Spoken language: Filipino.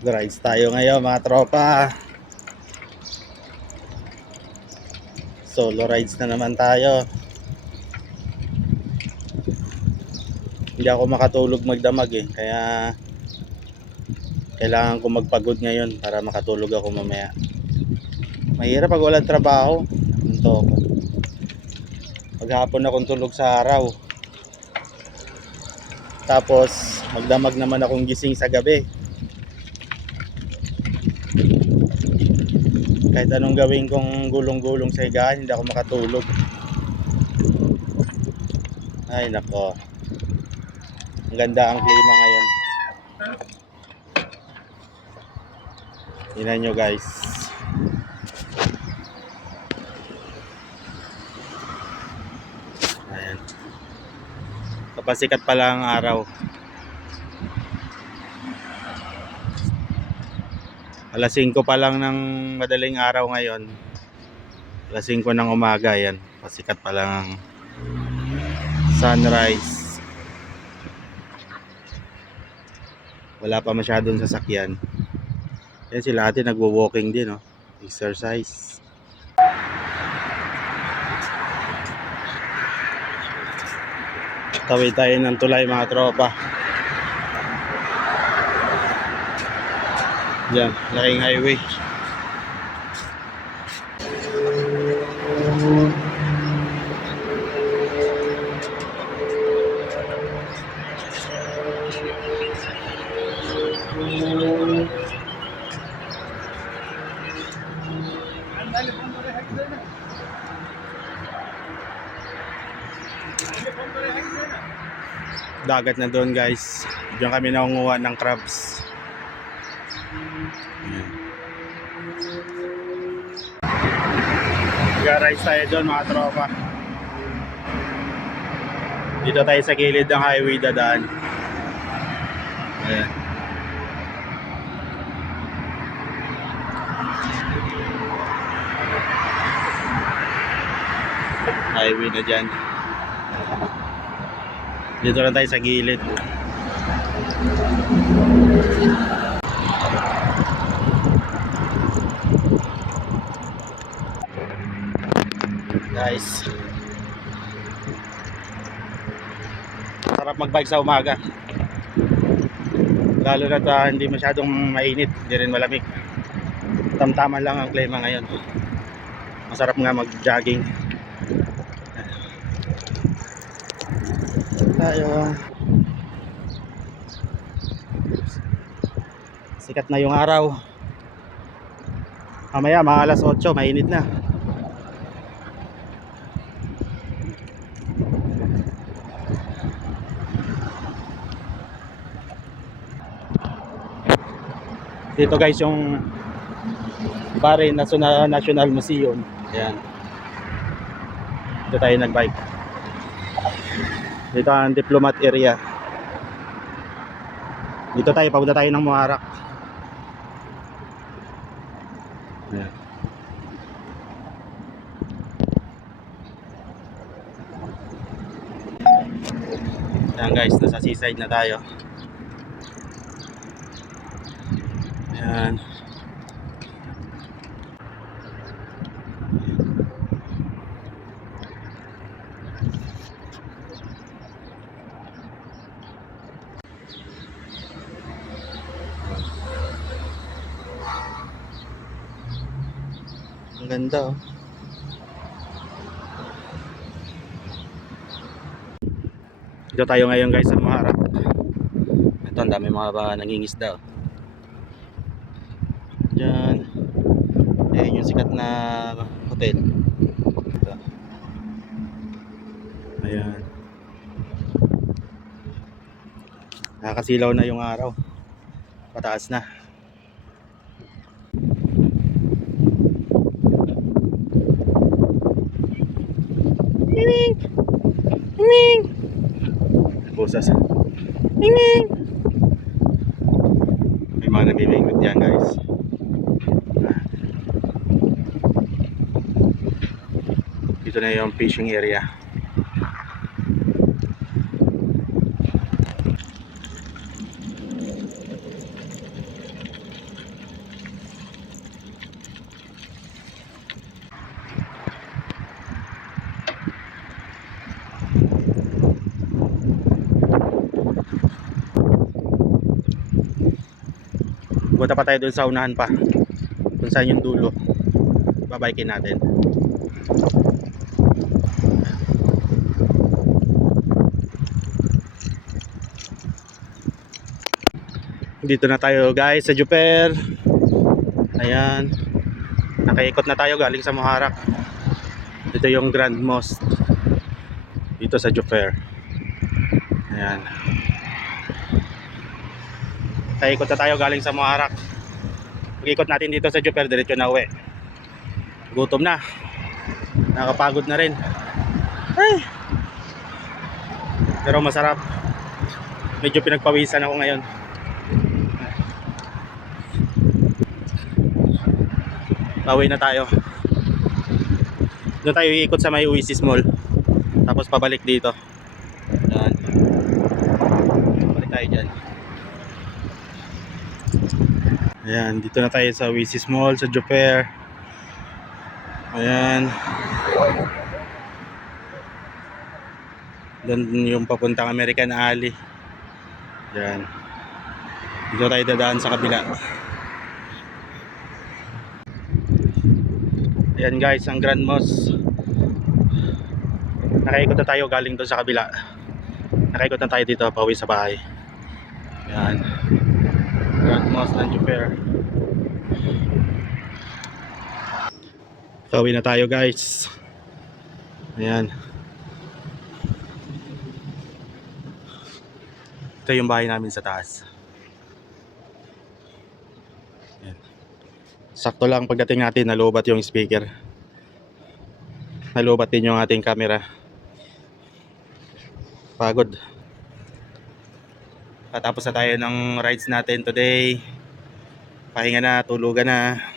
Rides tayo ngayon mga tropa. Solo rides na naman tayo. Hindi ako makatulog magdamag kaya kailangan ko magpagod ngayon para makatulog ako mamaya. Mahirap pag walang trabaho. Ito ako. Maghapon akong tulog sa araw. Tapos magdamag naman akong gising sa gabi. Kahit anong gawin kong gulong-gulong sa higaan, hindi ako makatulog. Ay nako. Ang ganda ang klima ngayon. Tingnan nyo guys. Ayan. Kapasikat pa lang ang araw. Alas 5 pa lang ng madaling araw ngayon. Alas 5 ng umaga yan. Pasikat pa lang ang sunrise. Wala pa masyadong sasakyan. Yan sila ate nagwo-walking din exercise. Tawid tayo ng tulay mga tropa. Yan, laking highway. Dagat na doon guys. Diyan kami nangunguha ng crabs. Mag-rides tayo doon mga tropa. Dito tayo sa gilid ng highway dadaan. Ayan. Highway na dyan. Dito lang tayo sa gilid. Guys, sarap magbike sa umaga. Lalo na hindi masyadong mainit, hindi rin malamig. Tamtaman lang ang klima ngayon. Masarap nga mag-jogging. Tayo. Sikat na yung araw. Mamaya mga alas 8 mainit na. Dito guys yung Bahrain National Museum. Ayan. Dito tayo nagbike. Dito ang diplomat area. Dito tayo, papunta tayo ng Muharraq. Ayan. Ayan guys, nasa seaside na tayo. Ayan. Ang ganda Dito tayo ngayon guys sa Muharraq. Ito ang dami mga nangingisda Diyan. Ayan yung sikat na hotel. Ito. Ayan. Nakakasilaw na yung araw. Pataas na. Ming! Ming! Pusas. Ming! May mga namimingot yan guys. Dito na yung fishing area. Punta pa tayo dun sa unahan pa. Kung saan yung dulo. Babaykin natin. Dito na tayo guys sa Juper. Ayan. Nakaikot na tayo galing sa Muharraq. Ito yung Grand Mosque dito sa Juper. Ayan. Nakaikot na tayo galing sa Muharraq. Pag-ikot natin dito sa Juper, diretso na uwi. Gutom na. Nakapagod na rin. Ay. Pero masarap. Medyo pinagpawisan ako ngayon. Pauwi na tayo. Doon tayo iikot sa may Oasis Mall. Tapos pabalik dito. Yan. Pabalik tayo dyan. Ayan, dito na tayo sa Oasis Mall, sa Juper. Ayan. Doon yung papuntang American Alley. Ayan. Dito tayo dadaan sa kabila. Ayan guys, ang Grand Mosque. Nakaikot na tayo galing doon sa kabila. Nakaikot na tayo dito pauwi sa bahay. Ayan. Grand Mosque ng Juper. Pauwi na tayo guys. Ayan. Ito yung bahay namin sa taas. Ayan. Sakto lang pagdating natin, nalubat yung speaker. Nalubat din yung ating camera. Pagod. Tatapos na tayo ng rides natin today. Pahinga na, tulugan na.